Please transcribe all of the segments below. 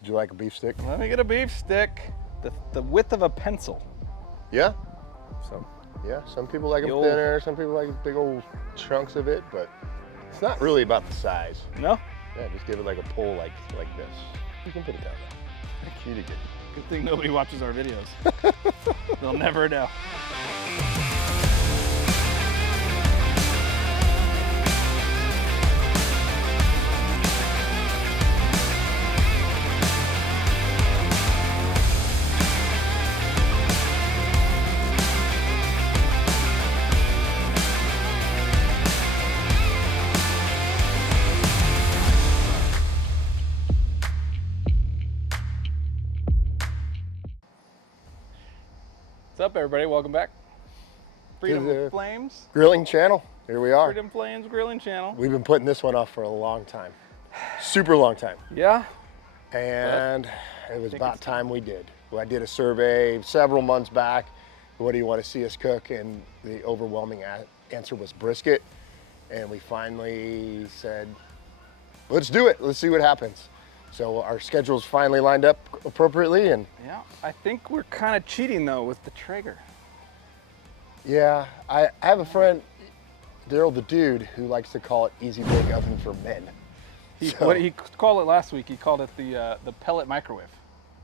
Would you like a beef stick? Let me get a beef stick. The width of a pencil. Yeah. So. Yeah, some people like them thinner, some people like big old chunks of it, but it's not really about the size. No? Yeah, just give it like a pull like this. You can put it down there. Thank you. Good thing nobody watches our videos. They'll never know. What's up, everybody? Welcome back. Freedom Flames. Grilling channel. Here we are. Freedom Flames Grilling channel. We've been putting this one off for a long time. Super long time. Yeah. And it was about time we did. I did a survey several months back. What do you want to see us cook? And the overwhelming answer was brisket. And we finally said, let's do it. Let's see what happens. So our schedule's finally lined up appropriately, and yeah, I think we're kind of cheating though with the Traeger. Yeah, I have a friend, Daryl the Dude, who likes to call it easy bake oven for men. What did he call it last week? He called it the pellet microwave.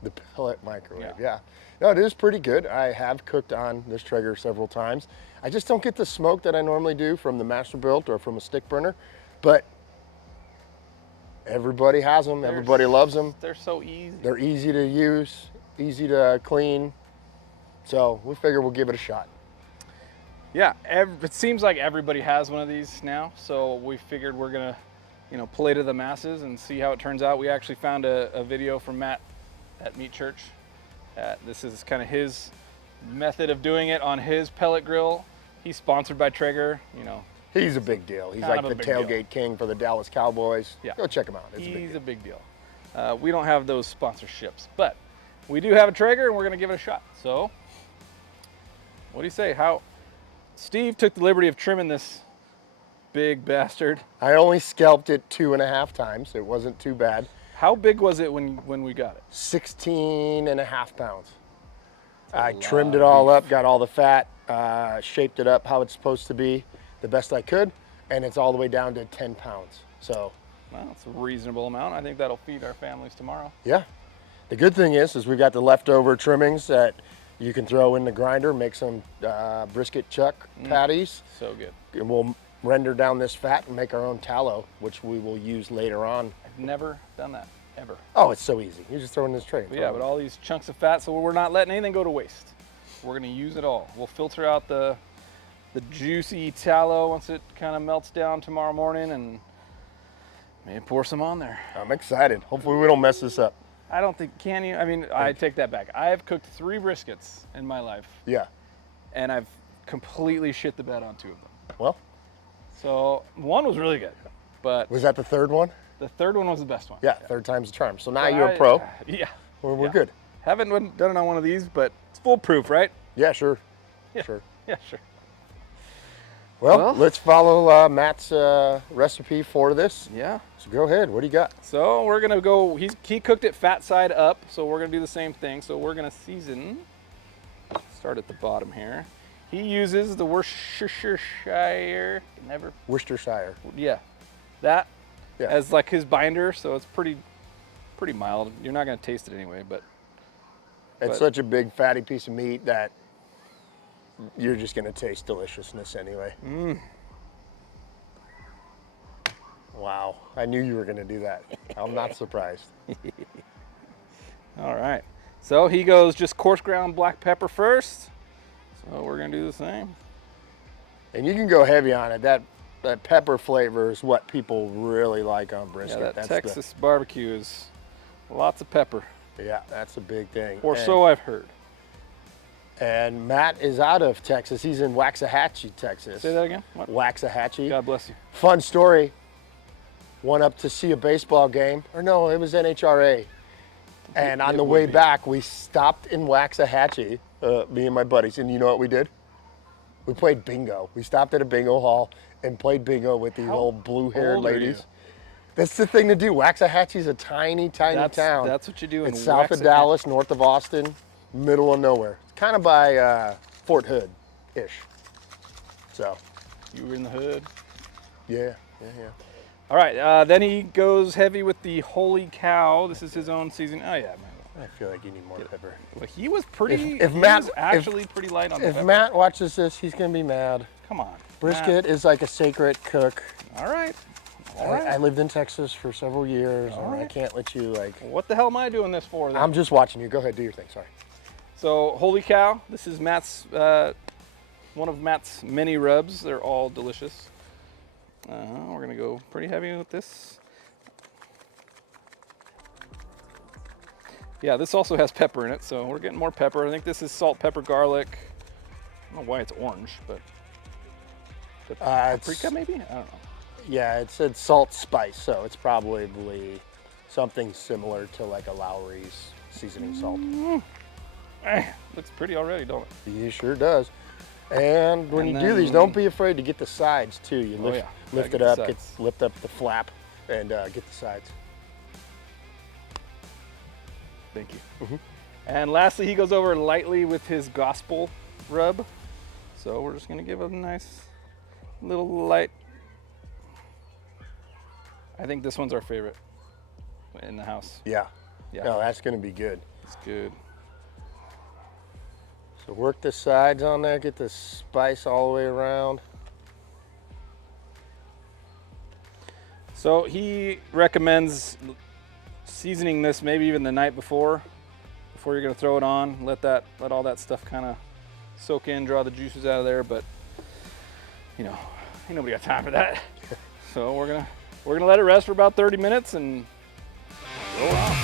The pellet microwave, yeah. No, it is pretty good. I have cooked on this Traeger several times. I just don't get the smoke that I normally do from the Masterbuilt or from a stick burner, but everybody has them. Everybody loves them. They're so easy. They're easy to use, easy to clean. So we figure we'll give it a shot. Yeah, it seems like everybody has one of these now. So we figured we're gonna, play to the masses and see how it turns out. We actually found a video from Matt at Meat Church. This is kind of his method of doing it on his pellet grill. He's sponsored by Traeger. He's a big deal. He's like the tailgate king for the Dallas Cowboys. Yeah. Go check him out. He's a big deal. We don't have those sponsorships, but we do have a Traeger and we're gonna give it a shot. So, what do you say? Steve took the liberty of trimming this big bastard. I only scalped it 2.5 times. It wasn't too bad. How big was it when we got it? 16.5 pounds. I trimmed it all up, got all the fat, shaped it up how it's supposed to be, the best I could, and it's all the way down to 10 pounds. So, well, it's a reasonable amount. I think that'll feed our families tomorrow. Yeah. The good thing is we've got the leftover trimmings that you can throw in the grinder, make some brisket chuck patties. So good. And we'll render down this fat and make our own tallow, which we will use later on. I've never done that, ever. Oh, it's so easy. You just throw it in this tray. Yeah, but all these chunks of fat, so we're not letting anything go to waste. We're gonna use it all. We'll filter out the juicy tallow once it kind of melts down tomorrow morning, and maybe pour some on there. I'm excited. Hopefully we don't mess this up. I don't think, can you? I mean, I take that back. I have cooked 3 briskets in my life. Yeah. And I've completely shit the bed on 2 of them. Well. So one was really good, but. Was that the third one? The third one was the best one. Yeah, third time's the charm. So now you're a pro. Yeah. We're good. Haven't done it on one of these, but it's foolproof, right? Yeah, sure. Yeah. Sure. Yeah, sure. Well, let's follow Matt's recipe for this. Yeah. So go ahead. What do you got? So we're gonna go. He cooked it fat side up. So we're gonna do the same thing. So we're gonna season. Start at the bottom here. He uses the Worcestershire. Worcestershire. Yeah. That as like his binder. So it's pretty mild. You're not gonna taste it anyway, but. It's such a big fatty piece of meat that you're just gonna taste deliciousness anyway. Wow, I knew you were gonna do that. I'm not surprised. All right, so he goes just coarse ground black pepper first. So we're gonna do the same. And you can go heavy on it. That pepper flavor is what people really like on brisket. Yeah, that Texas barbecue is lots of pepper. Yeah, that's a big thing. Or so I've heard. And Matt is out of Texas. He's in Waxahachie, Texas. Say that again? What? Waxahachie. God bless you. Fun story. Went up to see a baseball game. Or no, it was NHRA. And on the way back, we stopped in Waxahachie, me and my buddies. And you know what we did? We played bingo. We stopped at a bingo hall and played bingo with these old blue-haired ladies. That's the thing to do. Waxahachie's a tiny, tiny town. That's what you do in It's south of Dallas, north of Austin, middle of nowhere. It's kind of by Fort Hood-ish. So. You were in the hood. Yeah. All right, then he goes heavy with the Holy Cow. This is his own seasoning. Oh yeah, man. I feel like you need more pepper. Well, he was pretty. If Matt was actually pretty light on the pepper. If Matt watches this, he's gonna be mad. Come on. Brisket is like a sacred cook. All right. I lived in Texas for several years, All and right. I can't let you like. What the hell am I doing this for? Then? I'm just watching you. Go ahead, do your thing. Sorry. So Holy Cow. This is Matt's. One of Matt's many rubs. They're all delicious. We're gonna go pretty heavy with this. Yeah, this also has pepper in it, so we're getting more pepper. I think this is salt, pepper, garlic. I don't know why it's orange, but paprika maybe? I don't know. Yeah, it said salt spice, so it's probably something similar to like a Lowry's seasoning salt. Looks pretty already, don't it? It sure does. And when you do these, don't be afraid to get the sides too. You lift it up, lift up the flap, and get the sides. Thank you. And lastly, he goes over lightly with his gospel rub. So we're just gonna give it a nice little light. I think this one's our favorite in the house. Yeah. Yeah. No, that's gonna be good. It's good. So work the sides on there, get the spice all the way around. So he recommends seasoning this maybe even the night before you're gonna throw it on. Let all that stuff kind of soak in, draw the juices out of there. But you know, ain't nobody got time for that. So we're gonna let it rest for about 30 minutes and roll on.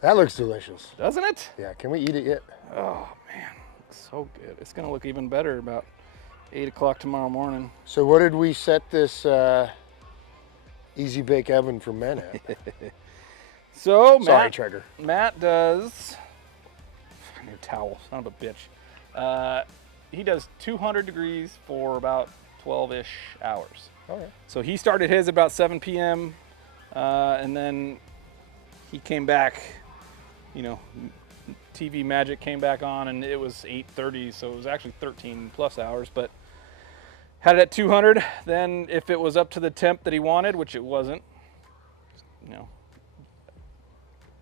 That looks delicious. Doesn't it? Yeah, can we eat it yet? Oh man, looks so good. It's gonna look even better about 8 o'clock tomorrow morning. So what did we set this easy bake oven for men at? So Sorry, Trigger. Matt does, I need a towel, son of a bitch. He does 200 degrees for about 12-ish hours. Okay. So he started his about 7 p.m. And then he came back, you know, TV magic came back on and it was 8:30, so it was actually 13 plus hours, but had it at 200. Then if it was up to the temp that he wanted, which it wasn't, you know,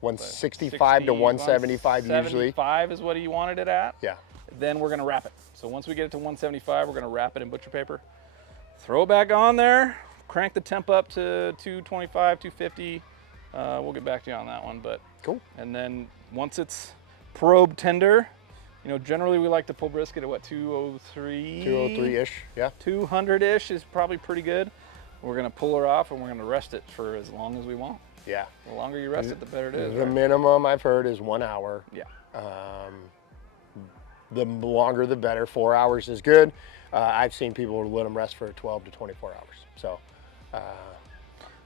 165 to 175 usually. 175 is what he wanted it at. Yeah. Then we're gonna wrap it. So once we get it to 175, we're gonna wrap it in butcher paper, throw it back on there, crank the temp up to 225, 250. We'll get back to you on that one, but cool. And then once it's probe tender, you know, generally we like to pull brisket at what, 203? 203-ish, yeah. 200-ish is probably pretty good. We're gonna pull her off and we're gonna rest it for as long as we want. Yeah. The longer you rest it, the better it is. The right? minimum I've heard is 1 hour. Yeah. The longer the better. 4 hours is good. I've seen people let them rest for 12 to 24 hours. So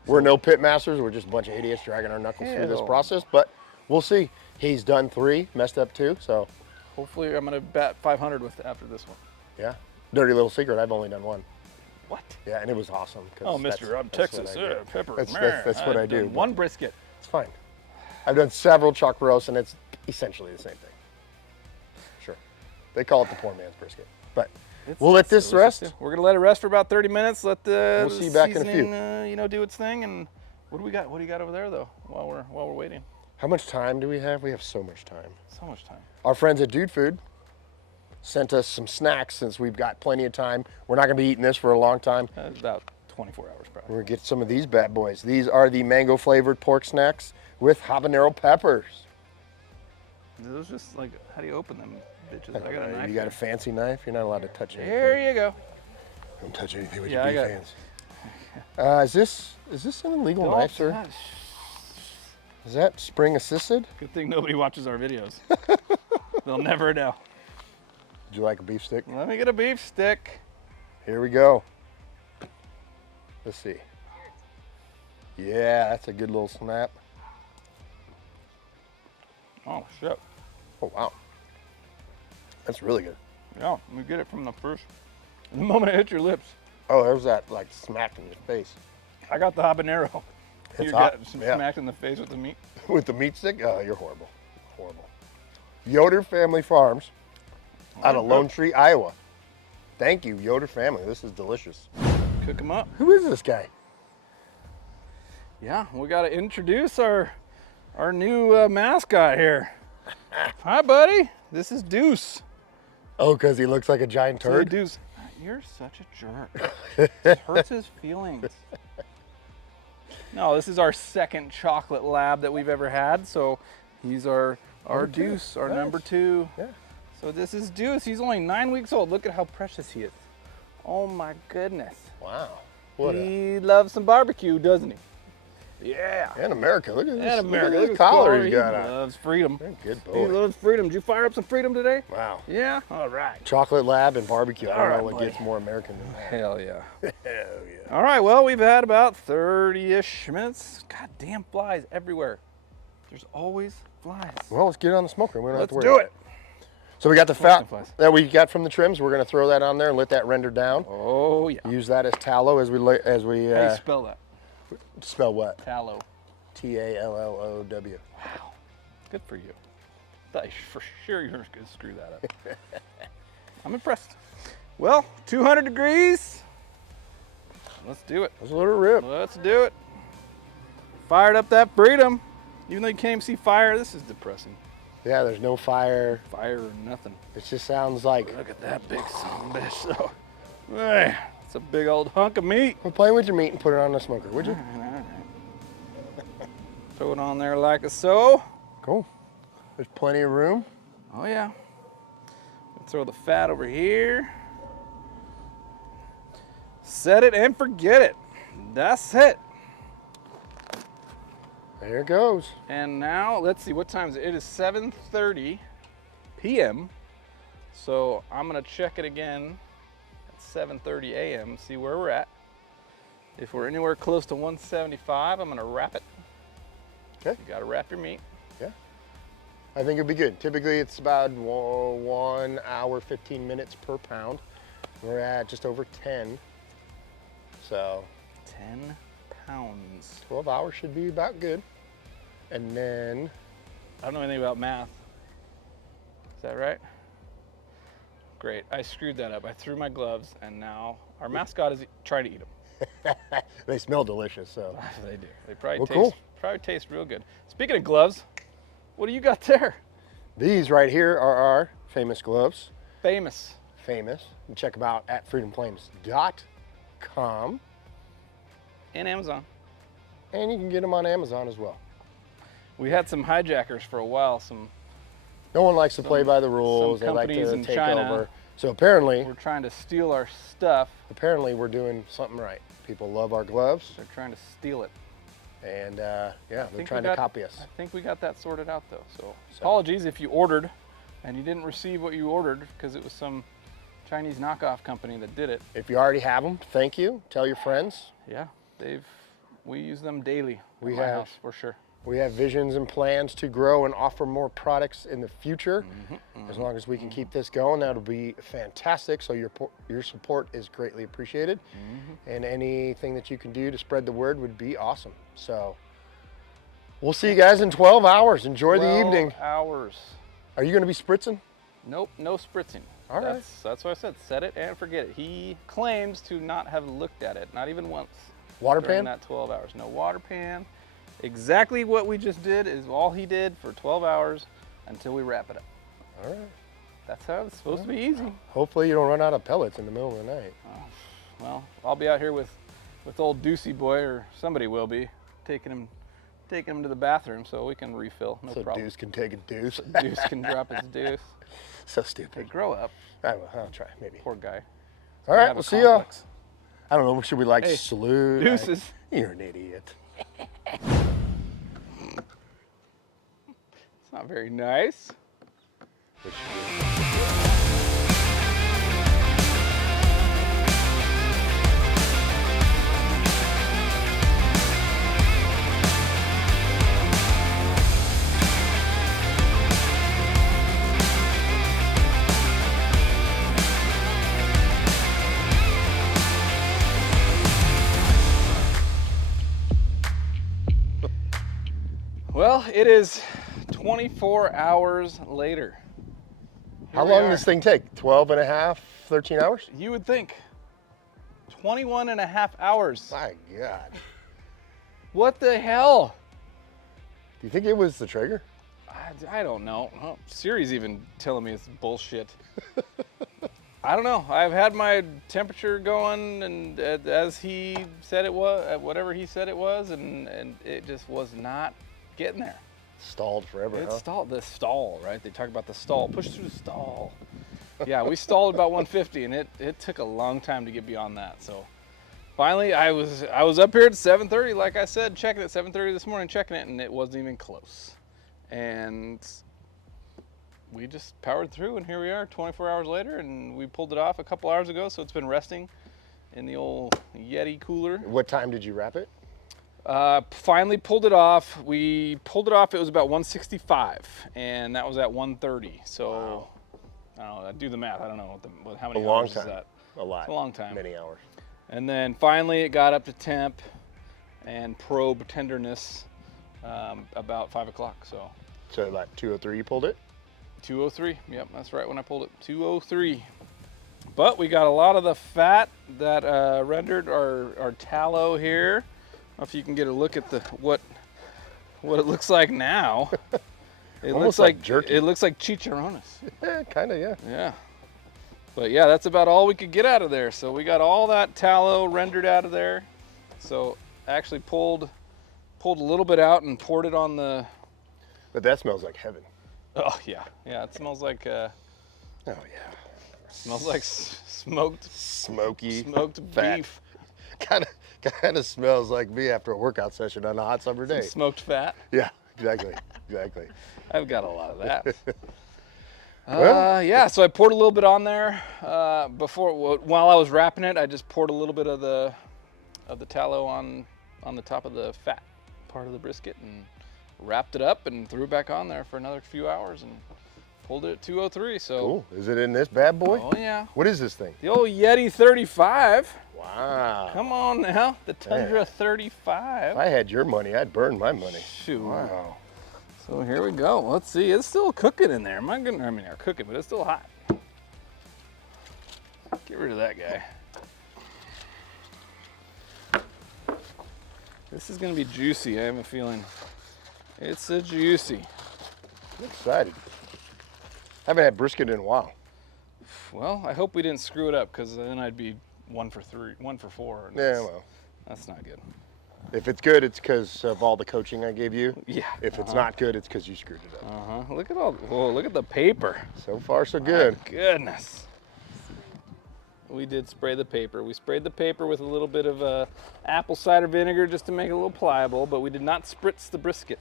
we're no pit masters. We're just a bunch of idiots dragging our knuckles through this process, but we'll see. He's done 3, messed up 2, so. Hopefully I'm gonna bat 500 with after this one. Yeah. Dirty little secret, I've only done 1. What? Yeah, and it was awesome. Oh, Mr. I'm Texas, pepper. That's what I do. One brisket. It's fine. I've done several chuck roasts, and it's essentially the same thing. Sure. They call it the poor man's brisket. But we'll let this rest. We're gonna let it rest for about 30 minutes. Let the We'll see you back in a few. You know, do its thing. And what do we got? What do you got over there though? While we're waiting. How much time do we have? We have so much time. So much time. Our friends at Dude Food sent us some snacks since we've got plenty of time. We're not gonna be eating this for a long time. About 24 hours probably. We're gonna get some of these bad boys. These are the mango flavored pork snacks with habanero peppers. Those just like, how do you open them, bitches? I got a knife. You got a fancy knife? You're not allowed to touch anything. There you go. Don't touch anything with Yeah, your big hands. Is this an illegal knife, sir? Is that spring assisted? Good thing nobody watches our videos. They'll never know. Would you like a beef stick? Let me get a beef stick. Here we go. Let's see. Yeah, that's a good little snap. Oh, shit. Oh, wow. That's really good. Yeah, we get it from the moment it hit your lips. Oh, there's that like smack in your face. I got the habanero. It's You hot. got Yeah. smacked in the face with the meat. With the meat stick? Oh, you're horrible. Horrible. Yoder Family Farms out of Lone Tree, Iowa. Thank you, Yoder Family. This is delicious. Cook them up. Who is this guy? Yeah, we got to introduce our new mascot here. Hi, buddy. This is Deuce. Oh, because he looks like a giant Hey, turd? Deuce, you're such a jerk. This hurts his feelings. No, this is our second chocolate lab that we've ever had. So he's our Deuce, our Nice. number 2. Yeah. So this is Deuce. He's only 9 weeks old. Look at how precious he is. Oh my goodness. Wow. What a, He loves some barbecue, doesn't he? Yeah. in America, look at this. And America, Look look at at the collar his he's got on. He loves freedom. Good He boy. loves freedom. Did you fire up some freedom today? Wow. Yeah? All right. Chocolate lab and barbecue. I All don't know right, what buddy. gets more American than that. Hell yeah. Hell yeah. All right, well, we've had about 30-ish minutes. God damn flies everywhere. There's always flies. Well, let's get on the smoker. We don't Let's have to worry do about it. So we got the Smoking fat flies. that we got from the trims. We're going to throw that on there and let that render down. Oh, yeah. Use that as tallow as we How do you spell that? spell what? Tallow. Tallow. Wow. Good for you. Thought you for sure you're going to screw that up. I'm impressed. Well, 200 degrees. Let's do it. Let's let her rip. Let's do it. Fired up that freedom. Even though you can't even see fire, this is depressing. Yeah, there's no fire. Fire or nothing. It just sounds like Look at that big son of a bitch. So, hey, it's a big old hunk of meat. we're playing with your meat and put it on the smoker, would you? All right. Throw it on there like so. Cool. There's plenty of room. Oh yeah. Throw the fat over here. Set it and forget it. That's it. There it goes. And now let's see what time is it. It is 7:30 p.m. So I'm gonna check it again at 7:30 a.m. See where we're at. If we're anywhere close to 175, I'm gonna wrap it. Okay. You gotta wrap your meat. I think it'd be good. Typically it's about 1 hour, 15 minutes per pound. We're at just over 10. So 10 pounds. 12 hours should be about good. And then, I don't know anything about math. Is that right? Great. I screwed that up. I threw my gloves, and now our mascot is trying to eat them. they smell delicious, so. They do. They probably Well, taste. cool. Probably taste real good. Speaking of gloves, what do you got there? These right here are our famous gloves. Famous. Famous. You check them out at freedomflames.com. And Amazon. And you can get them on Amazon as well. We had some hijackers for a while. No one likes to play by the rules. some They like companies to in take China over. So apparently We're trying to steal our stuff. we're doing something right. People love our gloves, They're trying to steal it. and yeah, they're think trying we to got- copy us. I think we got that sorted out though. So apologies if you ordered and you didn't receive what you ordered because it was some Chinese knockoff company that did it. If you already have them, thank you. Tell your friends. Yeah, we use them daily We in my have. house for sure. We have visions and plans to grow and offer more products in the future. Mm-hmm, As long as we can keep this going, that'll be fantastic. So your support is greatly appreciated. Mm-hmm. And anything that you can do to spread the word would be awesome. So we'll see you guys in 12 hours. Enjoy the 12 evening. hours. Are you going to be spritzing? Nope, no spritzing. All right. That's what I said. Set it and forget it. He claims to not have looked at it, not even once. Water During pan? that 12 hours. No water pan. Exactly what we just did is all he did for 12 hours until we wrap it up. All right. That's how it's supposed to be easy. Hopefully you don't run out of pellets in the middle of the night. Well, I'll be out here with old Deucey boy, or somebody will be, taking him to the bathroom so we can refill. No So problem. Deuce can take a deuce. Deuce can drop his deuce. So Hey, stupid. grow up, I'll try, maybe. poor guy. All right, have a we'll see y'all. complex. I don't know, should we like Hey, salute? Deuces. You're an idiot. It's not very nice. We should do. it is 24 hours later. How long does this thing take? 12 and a half, 13 hours? You would think. 21 and a half hours. My God. What the hell? Do you think it was the Traeger? I don't know. Oh, Siri's even telling me it's bullshit. I don't know. I've had my temperature going, and as he said it was, whatever he said it was, and it just was not getting there. Stalled forever, It huh? stalled. The stall, right? They talk about the stall. Push through the stall. Yeah, we stalled about 150, and it took a long time to get beyond that. So finally, I was up here at 7:30, like I said, checking it 7:30 this morning, checking it, and it wasn't even close. And we just powered through, and here we are 24 hours later, and we pulled it off a couple hours ago, so it's been resting in the old Yeti cooler. What time did you wrap it? Finally pulled it off. We pulled it off, it was about 165, and that was at 1:30. So, Wow. I don't know, I do the math, I don't know how many A long hours time. is that. A lot. It's a long time. Many hours. And then finally it got up to temp and probe tenderness about 5 o'clock, so. So about 2:03 you pulled it? 203, yep, that's right when I pulled it, 203. But we got a lot of the fat that rendered our tallow here. I don't know if you can get a look at what it looks like now. It Almost looks like jerky. It looks like chicharrones. Yeah, kind of, yeah. Yeah. But yeah, that's about all we could get out of there. So we got all that tallow rendered out of there. So I actually pulled a little bit out and poured it on the. But that smells like heaven. Oh yeah, yeah. It smells like. Oh yeah. Smells like smoked Smoky. fat. Beef. Kind of smells like me after a workout session on a hot summer day. Smoked fat. Yeah, exactly. Exactly. I've got a lot of that. Well, Yeah, so I poured a little bit on there while I was wrapping it. I just poured a little bit of the tallow on the top of the fat part of the brisket and wrapped it up and threw it back on there for another few hours and pulled it at 203. So cool. Is it in this bad boy? Oh yeah, What is this thing? the old Yeti 35. Wow. Come on now, the Tundra 35. If I had your money, I'd burn my money. Shoot. Wow. So here we go. Let's see. It's still cooking in there. I mean, they're cooking, but it's still hot. Get rid of that guy. This is gonna be juicy. I have a feeling. It's a juicy. I'm excited. Haven't had brisket in a while. Well, I hope we didn't screw it up, because then I'd be 1 for 4. And Yeah, well. that's not good. If it's good, it's because of all the coaching I gave you. Yeah. If it's not good, it's because you screwed it up. Look at look at the paper. So far, so good. My goodness. We did spray the paper. We sprayed the paper with a little bit of apple cider vinegar just to make it a little pliable, but we did not spritz the brisket.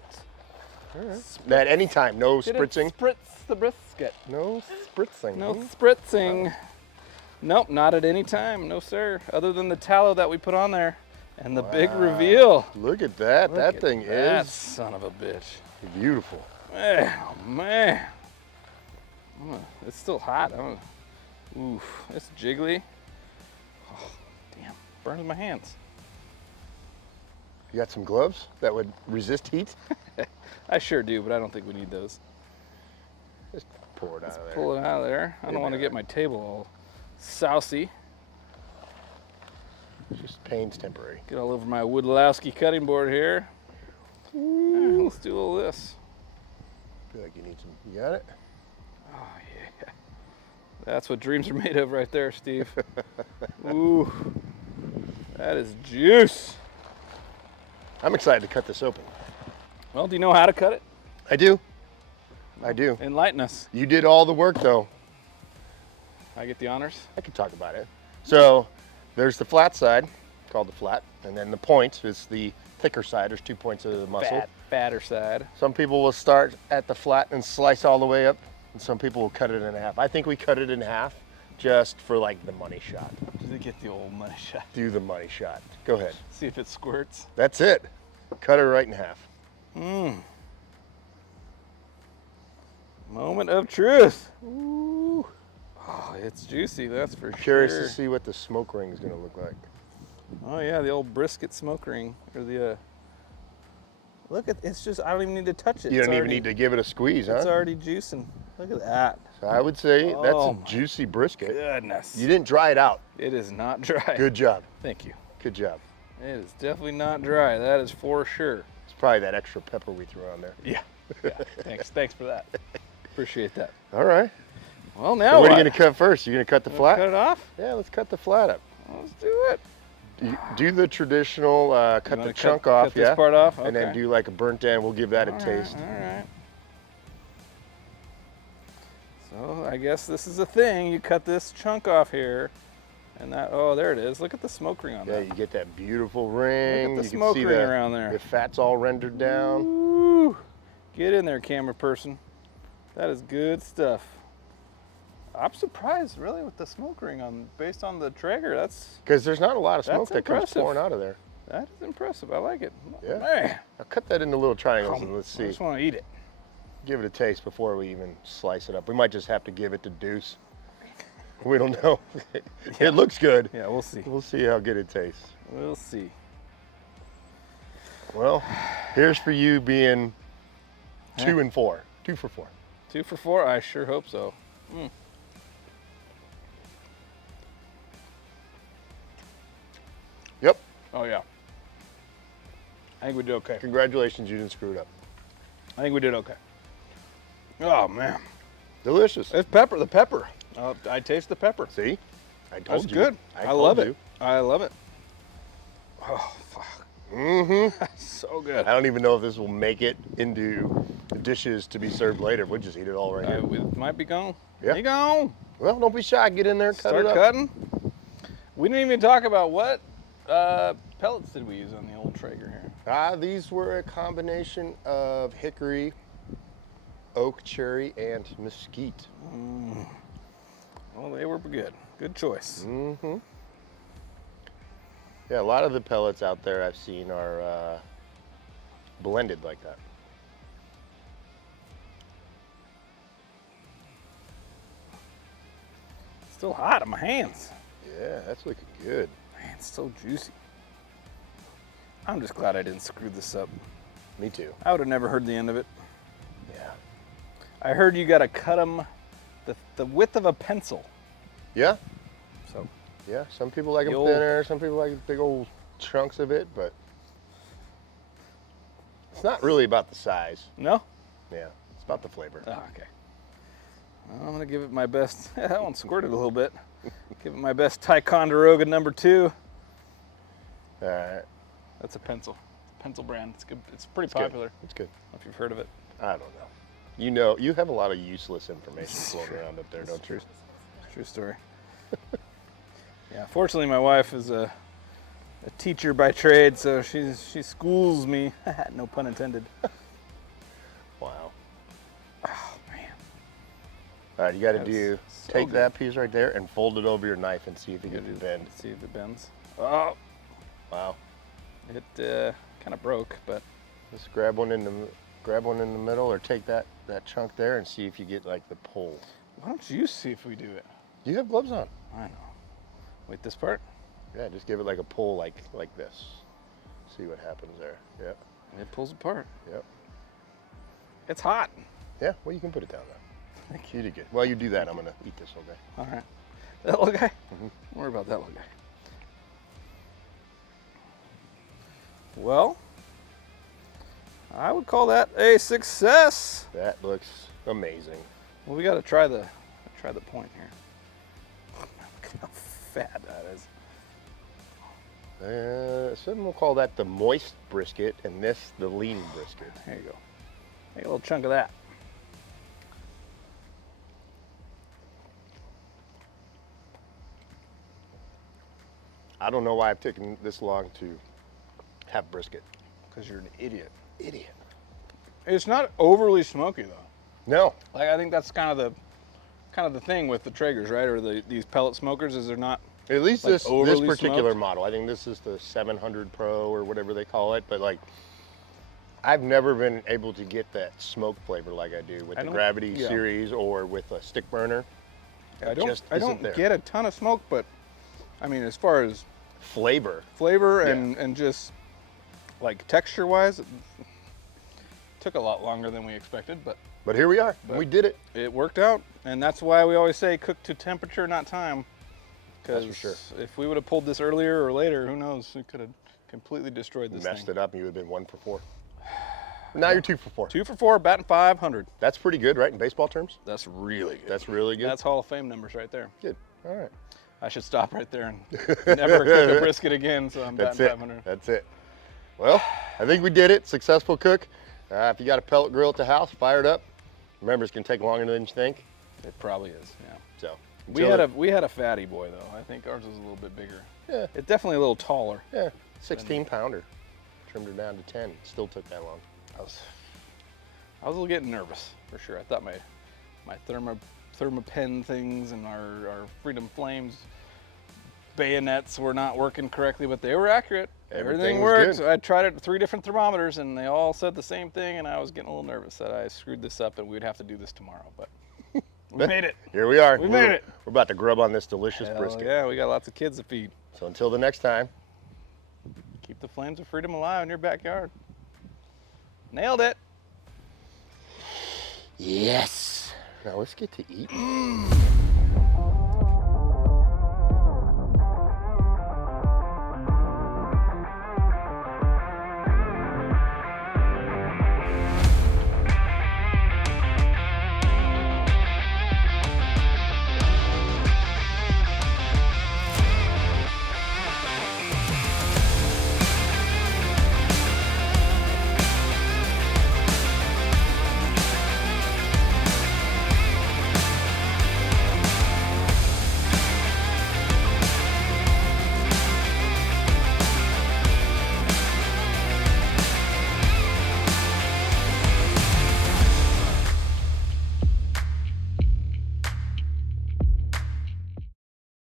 All right. At any time, no spritzing. Spritz the brisket. No spritzing. No spritzing. Nope, not at any time. No, sir. Other than the tallow that we put on there. And the big reveal. Look at that. Look That at thing that is son of a bitch. beautiful. Man, oh man. It's still hot. Oof, it's jiggly. Oh, damn, burns my hands. You got some gloves that would resist heat? I sure do, but I don't think we need those. Just pour it out of there. Pull it out of there. I don't want to get my table all sousy. Just pain's temporary. Get all over my Woodlowski cutting board here. Let's do all this. Feel like you need some. You got it? Oh yeah. That's what dreams are made of right there, Steve. Ooh. That is juice. I'm excited to cut this open. Well, do you know how to cut it? I do. I do. Enlighten us. You did all the work though. I get the honors. I can talk about it. So there's the flat side, called the flat, and then the point is the thicker side. There's 2 points of the muscle. Fatter side. Some people will start at the flat and slice all the way up, and some people will cut it in half. I think we cut it in half just for like the money shot. To get the old money shot. Do the money shot. Go ahead. See if it squirts. That's it. Cut her right in half. Moment of truth. Ooh. Oh, it's juicy, that's for Curious sure. to see what the smoke ring is going to look like. Oh yeah, the old brisket smoke ring, or the Look at it's just I don't even need to touch it. You don't even need to give it a squeeze, huh? It's already juicing. Look at that. So I would say that's Oh a juicy brisket. Goodness. You didn't dry it out. It is not dry. Good job. Thank you. Good job. It is definitely not dry. That is for sure. It's probably that extra pepper we threw on there. Yeah. Yeah. Thanks for that. Appreciate that. All right. Well, now So what what? are you going to cut first? You going to cut the flat? Cut it off? Yeah, let's cut the flat up. Let's do it. Do the traditional cut the chunk cut off, this part off? and then Okay. do like a burnt end. We'll give that a All taste. right. So I guess this is a thing. You cut this chunk off here, and that. Oh, there it is. Look at the smoke ring on Yeah, that. you get that beautiful ring. Look at the you smoke can see ring around there. The fat's all rendered down. Ooh, get in there, camera person. That is good stuff. I'm surprised, really, with the smoke ring on based on the Traeger. That's Because there's not a lot of smoke That's that comes impressive. pouring out of there. that is impressive. I like it. Yeah. Man, Now cut that into little triangles and let's I see. just want to eat it. Give it a taste before we even slice it up. We might just have to give it to Deuce. We don't know. It looks good. Yeah, we'll see. We'll see how good it tastes. We'll see. Well, here's for you being 2 and 4. 2 for 4. 2 for 4. I sure hope so. Yep. Oh yeah. I think we did okay. Congratulations, you didn't screw it up. I think we did okay. Oh man, Delicious. it's pepper. The pepper. I taste the pepper. See? I told That's you. good. I love told it. you. I love it. Oh fuck. Mm-hmm. That's so good. I don't even know if this will make it into the dishes to be served later. We'll just eat it all right here. It might be gone. Yeah. Be gone. Well, don't be shy. Get in there, cut Start it up. cutting. We didn't even talk about what pellets did we use on the old Traeger here. These were a combination of hickory, oak, cherry, and mesquite. Well, they were good. Good choice. Mm-hmm. Yeah, a lot of the pellets out there I've seen are blended like that. Still hot on my hands. Yeah, that's looking good. Man, it's so juicy. I'm just glad I didn't screw this up. Me too. I would have never heard the end of it. Yeah. I heard you got to cut them the width of a pencil. Yeah? So Yeah, some people like The them old- thinner, some people like big old chunks of it, but it's not really about the size. no. Yeah, it's about the flavor. Oh, okay. Well, I'm gonna give it my best. That one squirted a little bit. Give it my best Ticonderoga number 2. All right, That's a pencil. Pencil brand. It's good. It's pretty good. popular. It's good. I don't know if you've heard of it. I don't know. You know, you have a lot of useless information floating around up there, don't you? True story. Yeah. Fortunately, my wife is a teacher by trade, so she schools me. No pun intended. Wow. Oh man. All right, you got to That do, was so take good. that piece right there and fold it over your knife and see if you get the bend. Let's see if it bends. Oh, Wow. it kind of broke, but Just grab one in the middle, or take that chunk there and see if you get like the pull. why don't you see if we do it? You have gloves on. I know. Wait, this part? Yeah, just give it like a pull like this. See what happens there. Yep. It pulls apart. Yep. It's hot. Yeah, well, you can put it down now. Thank You did good. While you do that, I'm going to eat this, okay? All right. That little guy? Mm-hmm. Don't worry about that little guy. Well, I would call that a success. That looks amazing. Well, we got to try the point here. Look at how fat that is. Some will call that the moist brisket, and this the lean brisket. There you go. Take a little chunk of that. I don't know why I've taken this long to have brisket. Because you're an idiot. Idiot. It's not overly smoky though. No. Like I think that's kind of the thing with the Traegers, right? Or these pellet smokers is they're not. At least Like this overly particular smoked? model. I think this is the 700 Pro or whatever they call it. But like, I've never been able to get that smoke flavor like I do with I the don't- Gravity yeah. series or with a stick burner. I It don't. just I isn't don't there. get a ton of smoke, but I mean, as far as Flavor. flavor Yeah. and just like texture wise, Took a lot longer than we expected, but here we are. We did it. it worked out. And that's why we always say cook to temperature, not time. That's for sure. If we would have pulled this earlier or later, who knows? We could have completely destroyed this Messed thing. it up and you would have been 1 for 4. Now you're 2 for 4. 2 for 4, batting 500. That's pretty good, right, in baseball terms? That's really good. That's really good. That's Hall of Fame numbers right there. Good. All right. I should stop right there and never cook a brisket again, so I'm That's batting it. 500. That's it. Well, I think we did it. Successful cook. If you got a pellet grill at the house, fire it up. Remember, it's going to take longer than you think. It probably is, yeah. So We had a fatty boy though. I think ours was a little bit bigger. Yeah. It's definitely a little taller. Yeah, 16 pounder. Trimmed her down to 10. Still took that long. I was a little getting nervous for sure. I thought my thermopen things and our Freedom Flames bayonets were not working correctly, but they were accurate. Everything worked. Good. I tried it with 3 different thermometers and they all said the same thing, and I was getting a little nervous that I screwed this up and we'd have to do this tomorrow, but we made it. Here we are. We made it. We're about to grub on this delicious Hell brisket. yeah, we got lots of kids to feed. So until the next time. Keep the flames of freedom alive in your backyard. Nailed it. Yes. Now let's get to eating.